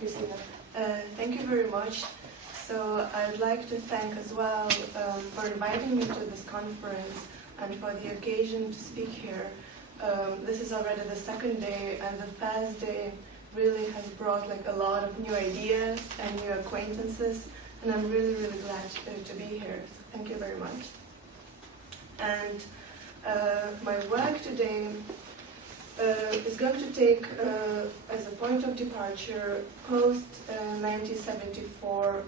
Kristina. Thank you very much. So I'd like to thank as well for inviting me to this conference and for the occasion to speak here. This is already the second day, and the first day really has brought like a lot of new ideas and new acquaintances, and I'm really, really glad to be here. So thank you very much. And my work today is going to take as a point of departure post-1974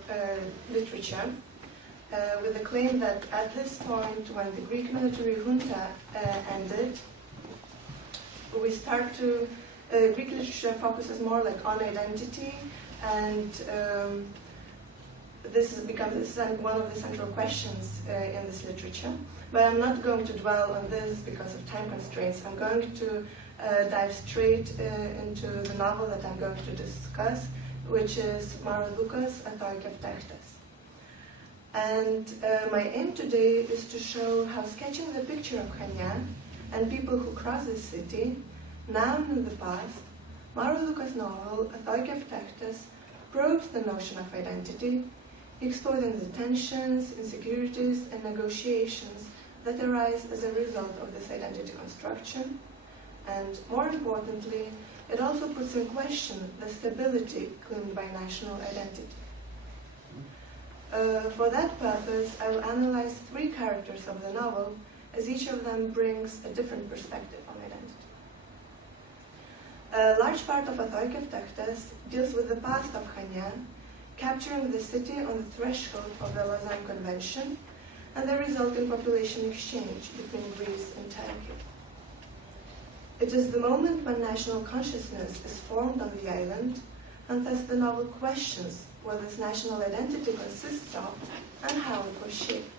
literature, with the claim that at this point, when the Greek military junta ended, we start to, Greek literature focuses more like on identity, and this has become one of the central questions in this literature. But I'm not going to dwell on this because of time constraints. I'm going to dive straight into the novel that I'm going to discuss, which is Maro Douka's Αθώοι φταίχτες. And my aim today is to show how sketching the picture of Chania and people who cross this city, now and in the past, Maro Douka's novel Αθώοι φταίχτες probes the notion of identity, exposing the tensions, insecurities, and negotiations that arise as a result of this identity construction. And more importantly, it also puts in question the stability claimed by national identity. For that purpose, I will analyze three characters of the novel, as each of them brings a different perspective on identity. A large part of Αθώοι φταίχτες deals with the past of Chania, capturing the city on the threshold of the Lausanne Convention and the resulting population exchange between Greece and Turkey. It is the moment when national consciousness is formed on the island, and thus the novel questions what this national identity consists of and how it was shaped.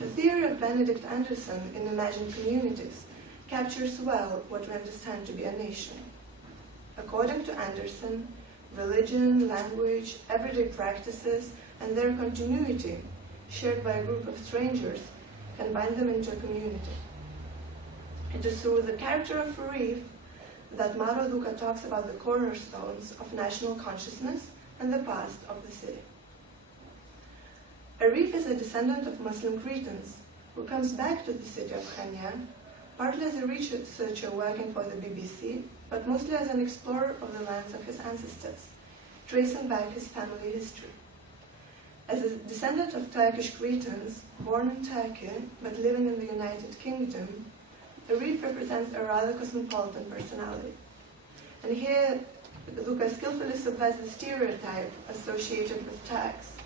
The theory of Benedict Anderson in Imagined Communities captures well what we understand to be a nation. According to Anderson, religion, language, everyday practices, and their continuity, shared by a group of strangers, can bind them into a community. It is through the character of Arif that Maro Douka talks about the cornerstones of national consciousness and the past of the city. Arif is a descendant of Muslim Cretans who comes back to the city of Chania, partly as a researcher working for the BBC, but mostly as an explorer of the lands of his ancestors, tracing back his family history. As a descendant of Turkish Cretans, born in Turkey but living in the United Kingdom, Arif represents a rather cosmopolitan personality. And here, Douka skillfully subverts the stereotype associated with Turks.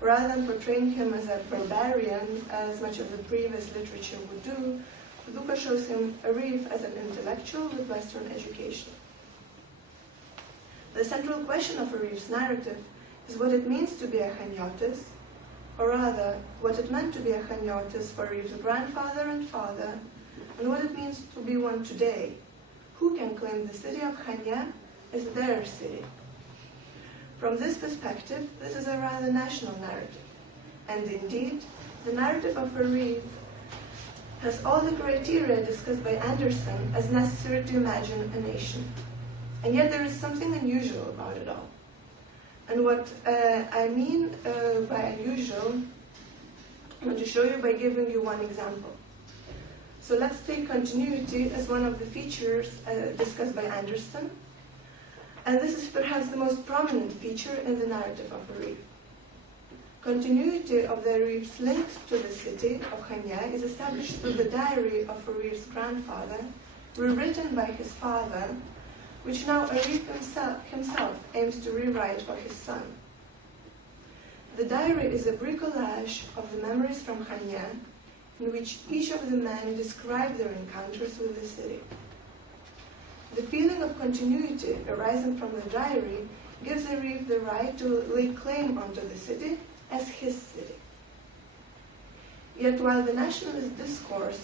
Rather than portraying him as a barbarian, as much of the previous literature would do, Douka shows him Arif as an intellectual with Western education. The central question of Arif's narrative is what it means to be a Chaniotis, or rather, what it meant to be a Chaniotis for Arif's grandfather and father, and what it means to be one today, who can claim the city of Chania as their city. From this perspective, this is a rather national narrative, and indeed, the narrative of Arif has all the criteria discussed by Anderson as necessary to imagine a nation. And yet there is something unusual about it all. And what I mean by unusual, I want to show you by giving you one example. So let's take continuity as one of the features discussed by Anderson. And this is perhaps the most prominent feature in the narrative of Arif. Continuity of the Arif's links to the city of Chania is established through the diary of Arif's grandfather, rewritten by his father, which now Arif himself aims to rewrite for his son. The diary is a bricolage of the memories from Chania, in which each of the men describe their encounters with the city. The feeling of continuity arising from the diary gives Arif the right to lay claim onto the city as his city. Yet while in the nationalist discourse,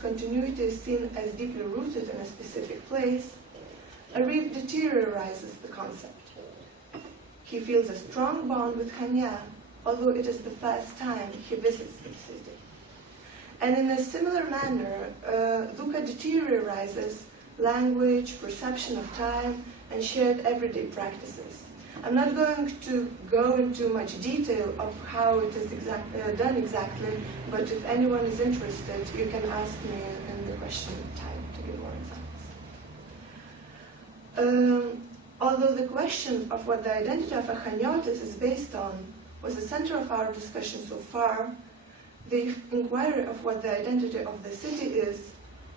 continuity is seen as deeply rooted in a specific place, Arif deteriorizes the concept. He feels a strong bond with Chania, although it is the first time he visits the city. And in a similar manner, Douka deteriorizes language, perception of time, and shared everyday practices. I'm not going to go into much detail of how it is done exactly, but if anyone is interested, you can ask me in the question time to give more examples. Although the question of what the identity of a Chaniotis is based on was the center of our discussion so far, the inquiry of what the identity of the city is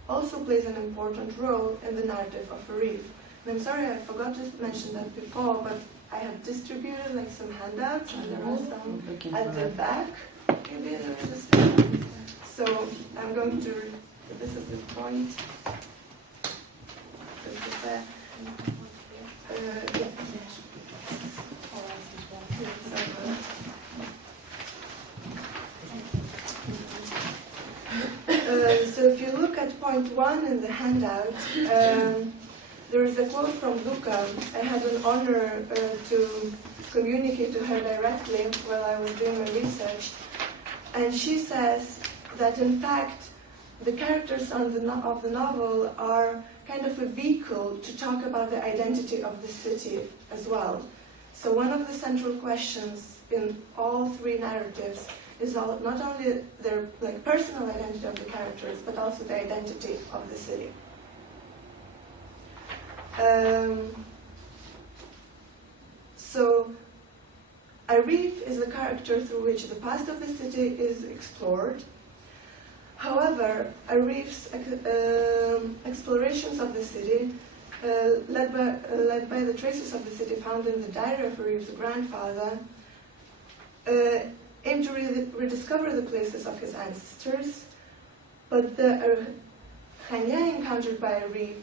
also plays an important role in the narrative of Arif. And I'm sorry, I forgot to mention that before, but I have distributed like some handouts, and there are some at the back. Maybe there is a slide. So I'm going to, this is the point. This is there. So if you look at point 1 in the handout, there is a quote from Douka. I had an honor to communicate to her directly while I was doing my research. And she says that in fact, the characters of the novel are kind of a vehicle to talk about the identity of the city as well. So one of the central questions in all 3 narratives is not only their personal identity of the characters, but also the identity of the city. So Arif is the character through which the past of the city is explored. However, Arif's explorations of the city, led by the traces of the city found in the diary of Arif's grandfather, aim to rediscover the places of his ancestors, but the Chania encountered by Arif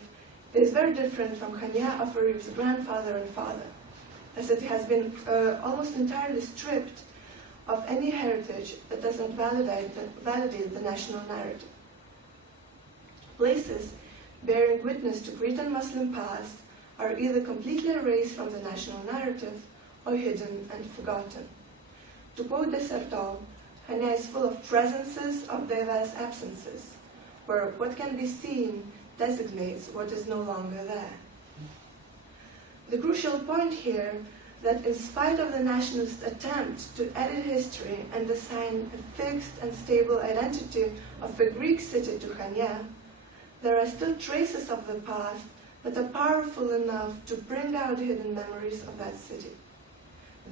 is very different from Chania of Arif's grandfather and father, as it has been almost entirely stripped of any heritage that does not validate the national narrative. Places bearing witness to Cretan Muslim past are either completely erased from the national narrative or hidden and forgotten. To quote Desertov, Chania is full of presences of diverse absences, where what can be seen designates what is no longer there. The crucial point here that in spite of the nationalist attempt to edit history and assign a fixed and stable identity of a Greek city to Chania, there are still traces of the past that are powerful enough to bring out hidden memories of that city.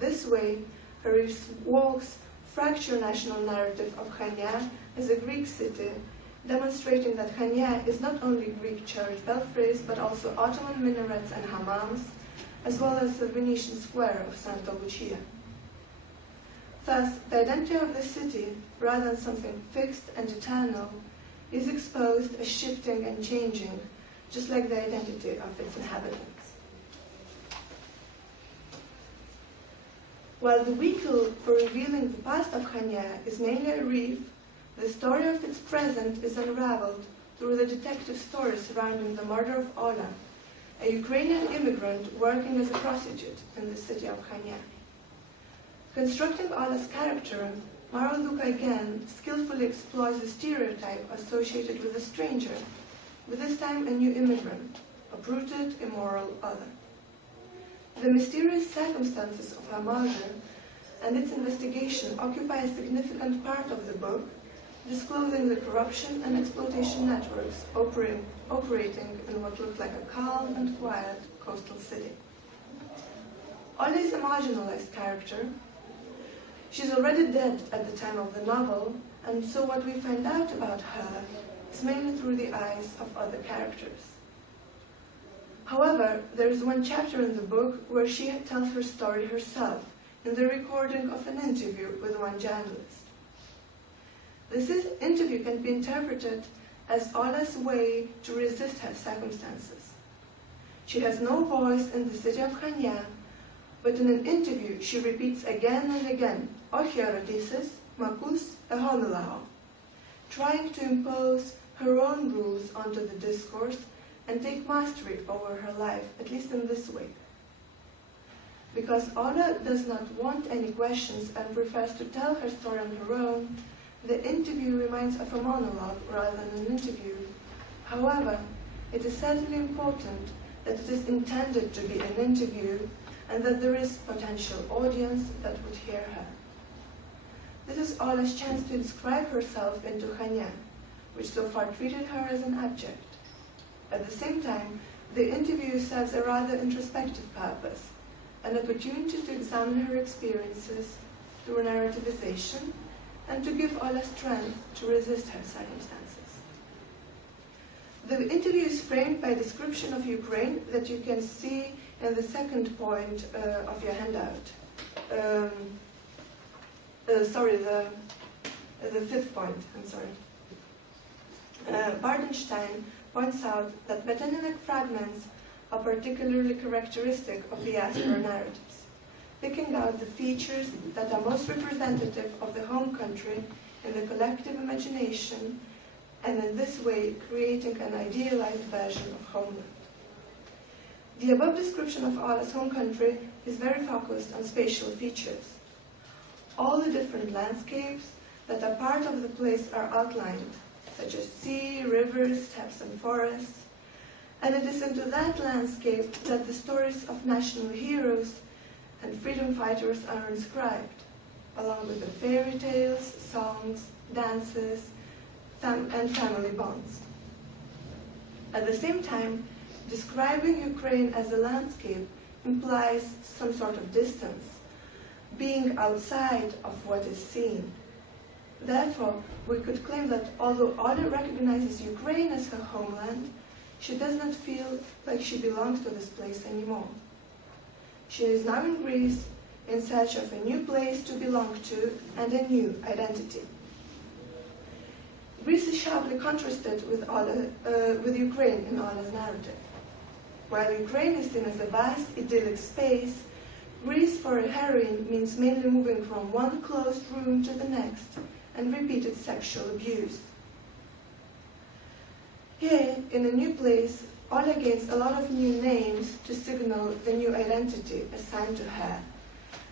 This way, Arif's works fracture national narrative of Chania as a Greek city, demonstrating that Chania is not only Greek church belfries, but also Ottoman minarets and hammams, as well as the Venetian square of Santa Lucia. Thus, the identity of the city, rather than something fixed and eternal, is exposed as shifting and changing, just like the identity of its inhabitants. While the vehicle for revealing the past of Chania is mainly Arif, the story of its present is unraveled through the detective story surrounding the murder of Ola, a Ukrainian immigrant working as a prostitute in the city of Chania. Constructing Ola's character, Maro Douka again skillfully explores the stereotype associated with a stranger, but this time a new immigrant, uprooted, immoral other. The mysterious circumstances of her murder and its investigation occupy a significant part of the book, disclosing the corruption and exploitation networks operating in what looked like a calm and quiet coastal city. Ola is a marginalized character. She's already dead at the time of the novel, and so what we find out about her is mainly through the eyes of other characters. However, there is one chapter in the book where she tells her story herself in the recording of an interview with one journalist. This interview can be interpreted as Ola's way to resist her circumstances. She has no voice in the city of Chania, but in an interview she repeats again and again, Ochiarodisis, Makus, Ehomilao, trying to impose her own rules onto the discourse and take mastery over her life, at least in this way. Because Ola does not want any questions and prefers to tell her story on her own, the interview reminds of a monologue rather than an interview. However, it is certainly important that it is intended to be an interview and that there is potential audience that would hear her. This is Ola's chance to describe herself into Chania, which so far treated her as an object. At the same time, the interview serves a rather introspective purpose, an opportunity to examine her experiences through narrativization and to give Ola strength to resist her circumstances. The interview is framed by a description of Ukraine that you can see in the second point of your handout. The fifth point, I'm sorry. Bardenstein points out that metonymic fragments are particularly characteristic of diaspora narratives, picking out the features that are most representative of the home country in the collective imagination, and in this way creating an idealized version of homeland. The above description of Ola's home country is very focused on spatial features. All the different landscapes that are part of the place are outlined, such as sea, rivers, steppes, and forests, and it is into that landscape that the stories of national heroes and freedom fighters are inscribed, along with the fairy tales, songs, dances, and family bonds. At the same time, describing Ukraine as a landscape implies some sort of distance, being outside of what is seen. Therefore, we could claim that although Ola recognizes Ukraine as her homeland, she does not feel like she belongs to this place anymore. She is now in Greece in search of a new place to belong to and a new identity. Greece is sharply contrasted with Ukraine in Ola's narrative. While Ukraine is seen as a vast, idyllic space, Greece for a heroine means mainly moving from one closed room to the next and repeated sexual abuse. Here, in a new place, Ola gains a lot of new names to signal the new identity assigned to her.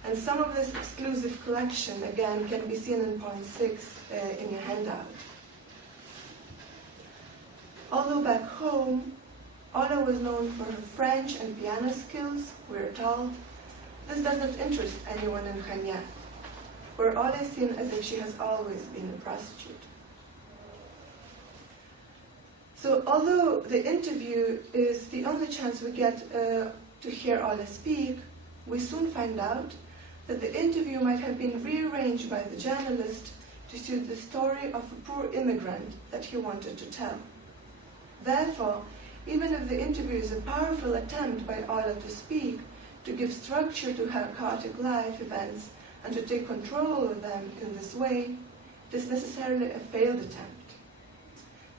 And some of this exclusive collection, again, can be seen in point 6 in your handout. Although back home, Ola was known for her French and piano skills, we're told, this does not interest anyone in Chania, where Ola is seen as if she has always been a prostitute. So although the interview is the only chance we get to hear Ola speak, we soon find out that the interview might have been rearranged by the journalist to suit the story of a poor immigrant that he wanted to tell. Therefore, even if the interview is a powerful attempt by Ola to speak, to give structure to her chaotic life events, and to take control of them in this way, it is necessarily a failed attempt.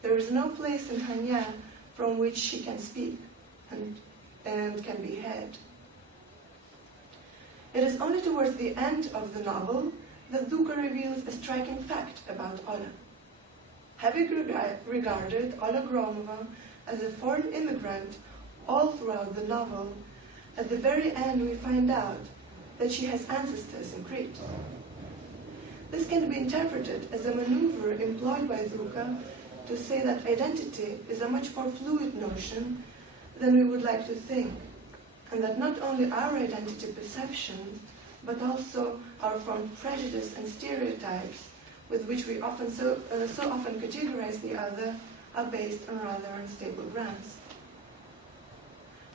There is no place in Chania from which she can speak and can be heard. It is only towards the end of the novel that Douka reveals a striking fact about Ola. Having regarded Ola Gromova as a foreign immigrant all throughout the novel, at the very end we find out that she has ancestors in Crete. This can be interpreted as a maneuver employed by Douka to say that identity is a much more fluid notion than we would like to think, and that not only our identity perception, but also our formed prejudice and stereotypes with which we often so often categorize the other are based on rather unstable grounds.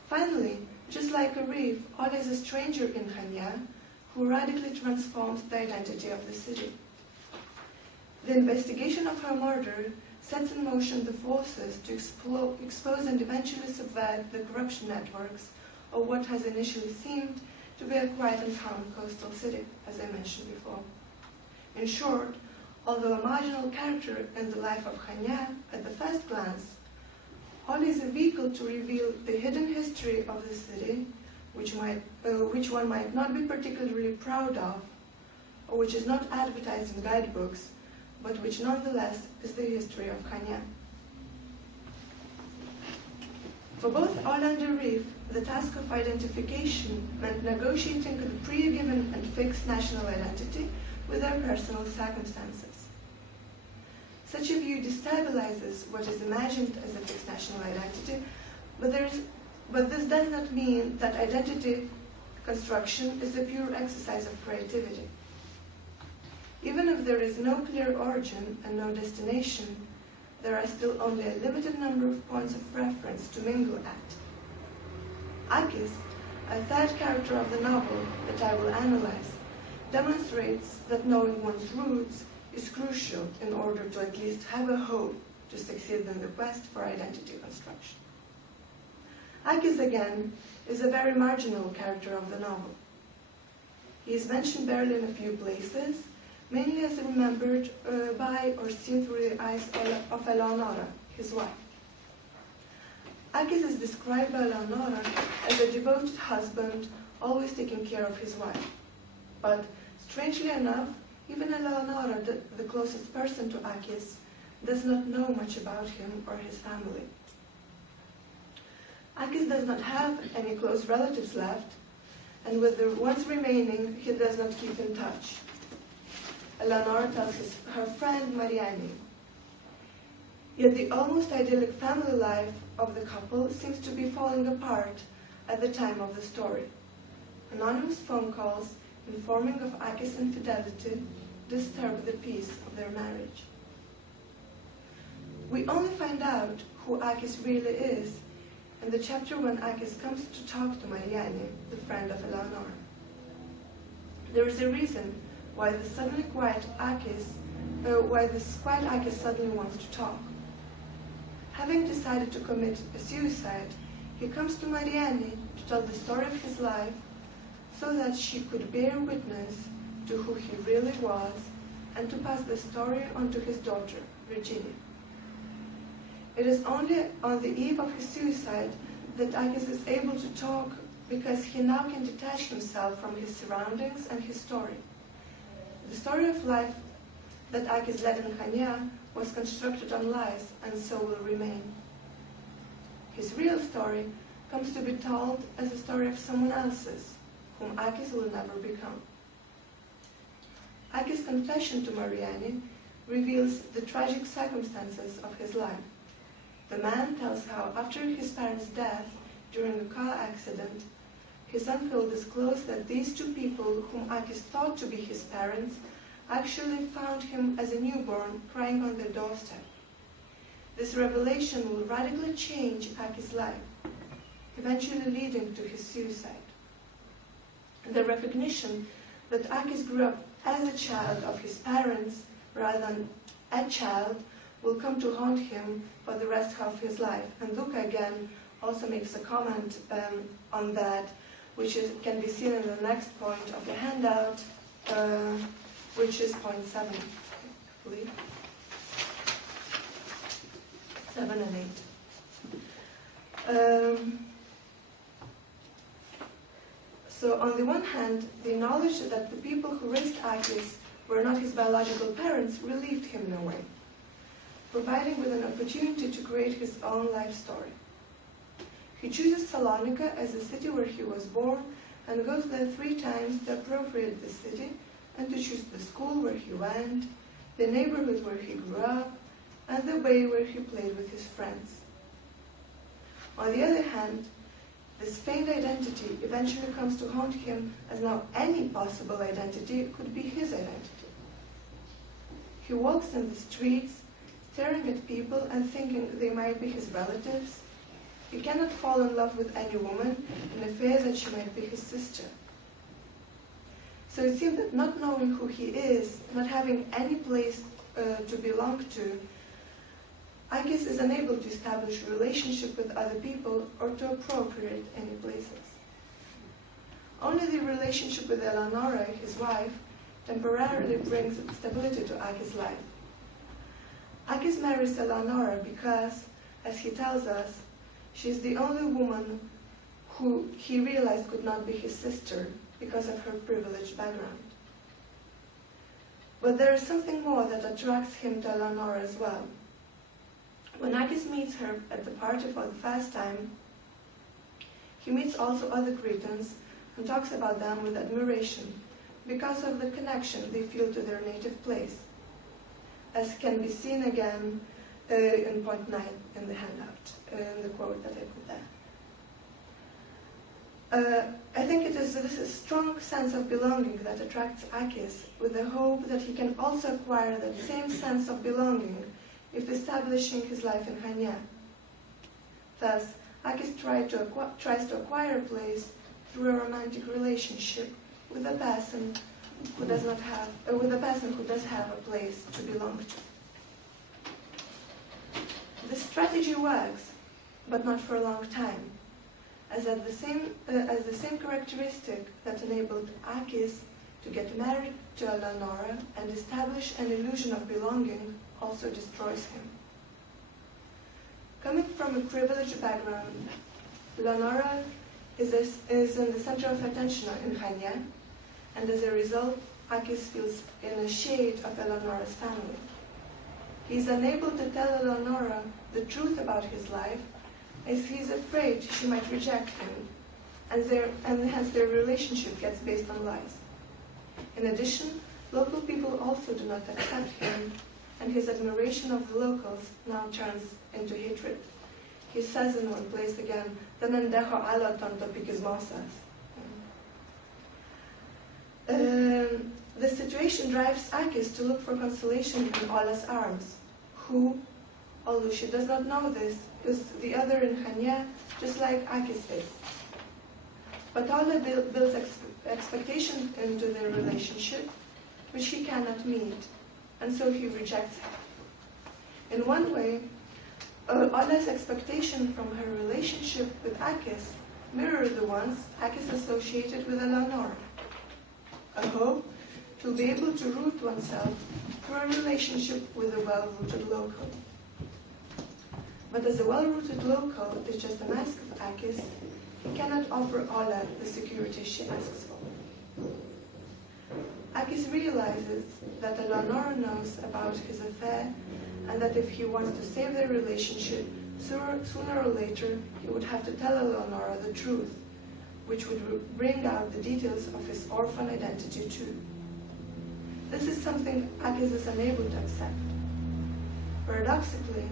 Finally, just like a reef, Ola is a stranger in Chania who radically transforms the identity of the city. The investigation of her murder sets in motion the forces to expose and eventually subvert the corruption networks of what has initially seemed to be a quiet and calm coastal city, as I mentioned before. In short, although a marginal character in the life of Chania at the first glance, Ola is a vehicle to reveal the hidden history of the city, which one might not be particularly proud of, or which is not advertised in guidebooks, but which nonetheless is the history of Chania. For both Ola and Arif, the task of identification meant negotiating a pre-given and fixed national identity with their personal circumstances. Such a view destabilizes what is imagined as a fixed national identity, but there is But this does not mean that identity construction is a pure exercise of creativity. Even if there is no clear origin and no destination, there are still only a limited number of points of reference to mingle at. Akis, a third character of the novel that I will analyze, demonstrates that knowing one's roots is crucial in order to at least have a hope to succeed in the quest for identity construction. Akis, again, is a very marginal character of the novel. He is mentioned barely in a few places, mainly as remembered by or seen through the eyes of Eleonora, his wife. Akis is described by Eleonora as a devoted husband, always taking care of his wife. But, strangely enough, even Eleonora, the closest person to Akis, does not know much about him or his family. Akis does not have any close relatives left, and with the ones remaining, he does not keep in touch. Eleonora tells her friend Mariani. Yet the almost idyllic family life of the couple seems to be falling apart at the time of the story. Anonymous phone calls informing of Akis' infidelity disturb the peace of their marriage. We only find out who Akis really is in the chapter when Akis comes to talk to Mariani, the friend of Eleonora. There is a reason why this quiet Akis suddenly wants to talk. Having decided to commit a suicide, he comes to Mariani to tell the story of his life so that she could bear witness to who he really was and to pass the story on to his daughter, Virginia. It is only on the eve of his suicide that Akis is able to talk because he now can detach himself from his surroundings and his story. The story of life that Akis led in Chania was constructed on lies and so will remain. His real story comes to be told as a story of someone else's, whom Akis will never become. Akis' confession to Mariani reveals the tragic circumstances of his life. The man tells how after his parents' death during a car accident, his uncle disclosed that these two people whom Akis thought to be his parents actually found him as a newborn crying on their doorstep. This revelation will radically change Akis' life, eventually leading to his suicide. The recognition that Akis grew up as a child of his parents rather than a child will come to haunt him for the rest of his life. And Douka again also makes a comment on that, which can be seen in the next point of the handout, which is point 7, I believe. 7 and 8. So on the one hand, the knowledge that the people who raised Akis were not his biological parents relieved him in a way, providing with an opportunity to create his own life story. He chooses Salonika as the city where he was born and goes there 3 times to appropriate the city and to choose the school where he went, the neighborhood where he grew up, and the way where he played with his friends. On the other hand, this feigned identity eventually comes to haunt him as now any possible identity could be his identity. He walks in the streets, staring at people and thinking they might be his relatives. He cannot fall in love with any woman in a fear that she might be his sister. So it seems that not knowing who he is, not having any place to belong to, Akis is unable to establish a relationship with other people or to appropriate any places. Only the relationship with Eleonora, his wife, temporarily brings stability to Akis' life. Akis marries Eleonora because, as he tells us, she is the only woman who he realized could not be his sister because of her privileged background. But there is something more that attracts him to Eleonora as well. When Akis meets her at the party for the first time, he meets also other Cretans and talks about them with admiration because of the connection they feel to their native place, as can be seen again in point 9 in the handout, in the quote that I put there. I think it is this strong sense of belonging that attracts Akis, with the hope that he can also acquire that same sense of belonging if establishing his life in Hanya. Thus, Akis tries to acquire a place through a romantic relationship with a person who does have a place to belong to. This strategy works, but not for a long time, as the same characteristic that enabled Akis to get married to Eleonora and establish an illusion of belonging also destroys him. Coming from a privileged background, Eleonora is in the center of attention in Hanya, and as a result, Akis feels in a shade of Eleonora's family. He is unable to tell Eleonora the truth about his life, as he is afraid she might reject him, and hence their relationship gets based on lies. In addition, local people also do not accept him, and his admiration of the locals now turns into hatred. He says in one place again, the situation drives Akis to look for consolation in Ola's arms, who, although she does not know this, is the other in Hanya, just like Akis is. But Ola builds expectation into their relationship, which he cannot meet, and so he rejects her. In one way, Ola's expectation from her relationship with Akis mirror the ones Akis associated with Eleonora. A hope to be able to root oneself through a relationship with a well-rooted local. But as a well-rooted local is just a mask of Akis, he cannot offer Ola the security she asks for. Akis realizes that Eleonora knows about his affair, and that if he wants to save their relationship, sooner or later he would have to tell Eleonora the truth, which would bring out the details of his orphan identity too. This is something Akis is unable to accept. Paradoxically,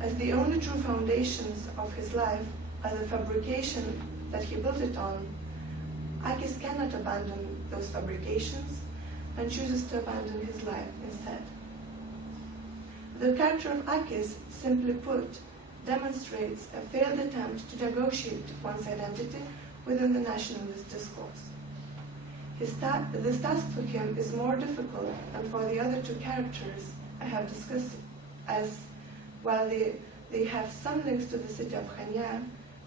as the only true foundations of his life are the fabrication that he built it on, Akis cannot abandon those fabrications and chooses to abandon his life instead. The character of Akis, simply put, demonstrates a failed attempt to negotiate one's identity within the nationalist discourse. This task for him is more difficult than for the other two characters I have discussed, as while they have some links to the city of Hanya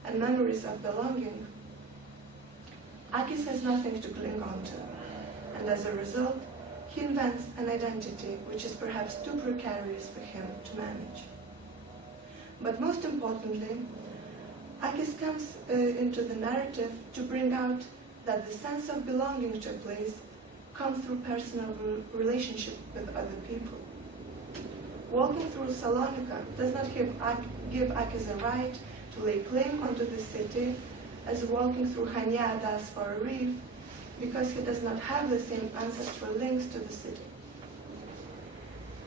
and memories of belonging, Akis has nothing to cling on to, and as a result, he invents an identity which is perhaps too precarious for him to manage. But most importantly, Akis comes into the narrative to bring out that the sense of belonging to a place comes through personal relationship with other people. Walking through Salonika does not give Akis a right to lay claim onto the city as walking through Hanya does for a reef, because he does not have the same ancestral links to the city.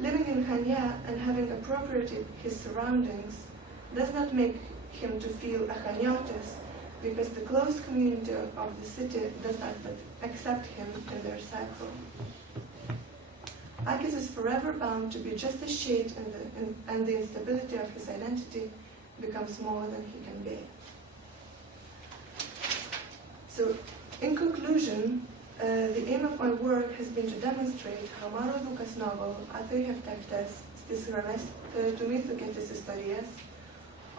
Living in Hanya and having appropriated his surroundings does not make him to feel a Hanyotes, because the close community of the city does not accept him in their circle. Akis is forever bound to be just a shade, and the instability of his identity becomes more than he can bear. So, in conclusion, the aim of my work has been to demonstrate how Maro Douka's novel Αθώοι φταίχτες στις γραμμές του μύθου και της ιστορίας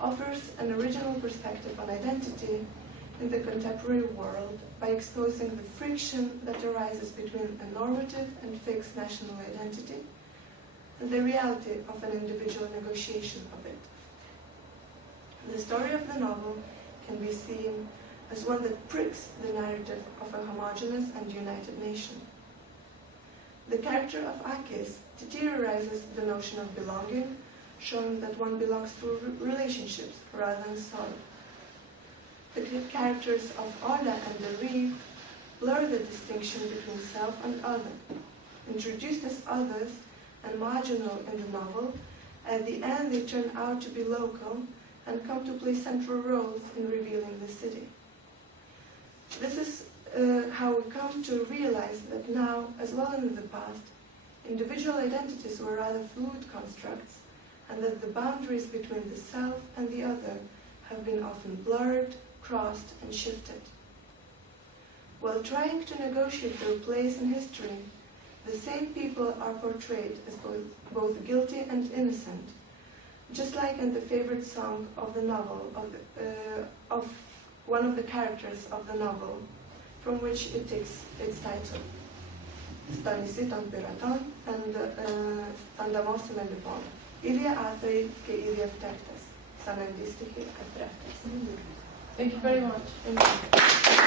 offers an original perspective on identity in the contemporary world by exposing the friction that arises between a normative and fixed national identity and the reality of an individual negotiation of it. The story of the novel can be seen as one that pricks the narrative of a homogeneous and united nation. The character of Akis deteriorizes the notion of belonging, showing that one belongs through relationships rather than solid. The characters of Ola and the reef blur the distinction between self and other. Introduced as others and marginal in the novel, at the end they turn out to be local and come to play central roles in revealing the city. This is how we come to realize that now, as well as in the past, individual identities were rather fluid constructs, and that the boundaries between the self and the other have been often blurred, crossed, and shifted. While trying to negotiate their place in history, the same people are portrayed as both guilty and innocent, just like in the favorite song of the novel, of one of the characters of the novel, from which it takes its title. Στα νησί των πειρατών θα ανταμώσουμε λοιπόν, ίδια άθεοι και ίδια φταίχτες, σαν αντίστοιχοι καθρέφτες. Thank you very much. Thank you.